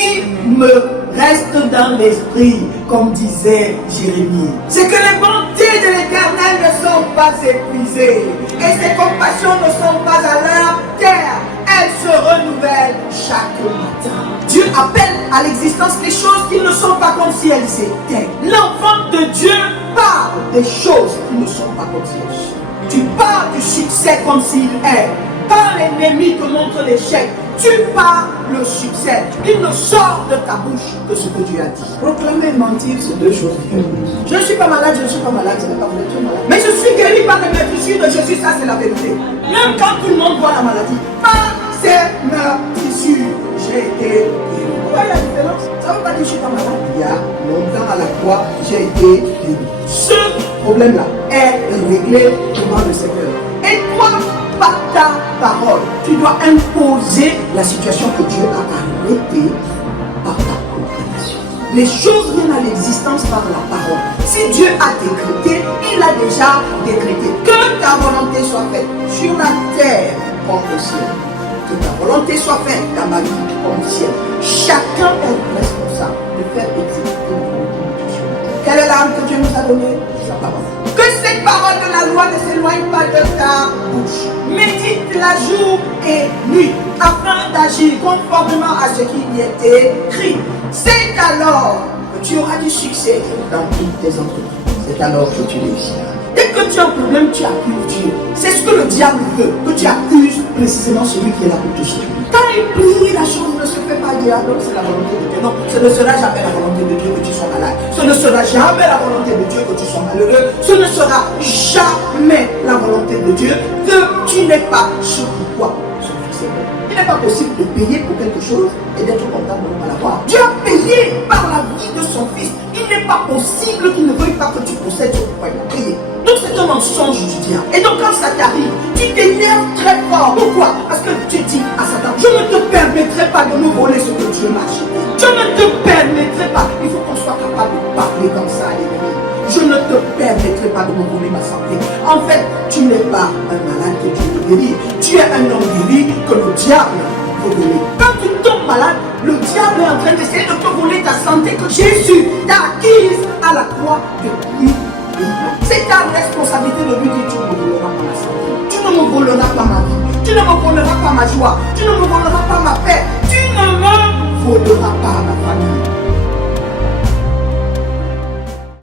qui me reste dans l'esprit, comme disait Jérémie, c'est que les bontés de l'Éternel ne sont pas épuisées et ses compassions ne sont pas à leur terre. Elles se renouvellent chaque matin. Dieu appelle à l'existence les choses qui ne sont pas comme si elles étaient. L'enfant de Dieu parle des choses qui ne sont pas comme si elles sont. Tu parles du succès comme s'il est. Quand l'ennemi te montre l'échec, tu parles le succès. Il ne sort de ta bouche que ce que Dieu a dit. Proclamer et mentir, c'est deux choses différentes. Je ne suis pas malade, je ne suis pas malade, ce n'est pas vrai, tu es malade. Mais je suis guéri par les meurtrissures de Jésus, ça c'est la vérité. Même quand tout le monde voit la maladie, par ces meurtrissures, j'ai été guéri. Vous voyez la différence? Ça ne veut pas dire que je suis pas malade. Il y a longtemps à la croix, j'ai été guéri. Ce problème-là est réglé devant le Seigneur. Et toi, par ta parole, tu dois imposer la situation que Dieu a arrêtée par ta proclamation. Les choses viennent à l'existence par la parole. Si Dieu a décrété, il a déjà décrété que ta volonté soit faite sur la terre comme au ciel. Que ta volonté soit faite dans ma vie comme au ciel. Chacun est responsable de faire exécuter la volonté de Dieu. Quelle est l'arme que Dieu nous a donnée? Sa parole. Que cette parole de la loi ne s'éloigne pas de ta bouche. Médite-la jour et nuit, afin d'agir conformément à ce qui y était écrit. C'est alors que tu auras du succès dans toutes tes entreprises. C'est alors que tu réussiras. Dès que tu as un problème, tu accuses Dieu. C'est ce que le diable veut, que tu accuses précisément celui qui est là pour te sauver. Quand il prie, la chose ne se fait pas dire, donc c'est la volonté de Dieu. Non, ce ne sera jamais la volonté de Dieu que tu sois malade. Ce ne sera jamais la volonté de Dieu que tu sois malheureux. Ce ne sera jamais la volonté de Dieu que tu n'aies pas ce pourquoi ce succès. Il n'est pas possible de payer pour quelque chose et d'être content de ne pas l'avoir. Dieu a payé par la vie de son fils. Il n'est pas possible qu'il ne veuille pas que tu possèdes ce pourquoi il a payé. Donc c'est un mensonge du diable. Et donc quand ça t'arrive, tu t'énerves très fort. Pourquoi? Parce que tu dis à Satan, je ne te permettrai pas de me voler ce que Dieu m'a acheté. Je ne te permettrai pas. Il faut qu'on soit capable de parler comme ça à l'ennemi. Je ne te permettrai pas de me voler ma santé. En fait, tu n'es pas un malade que Dieu te guérit. Tu es un homme guéri que le diable veut voler. Quand tu tombes malade, le diable est en train d'essayer de te voler ta santé que Jésus t'a acquise à la croix depuis. C'est ta responsabilité de lui dire tu ne me voleras pas ma santé. Tu ne me voleras pas ma vie. Tu ne me voleras pas ma joie. Tu ne me voleras pas ma paix. Tu ne me voleras pas ma famille.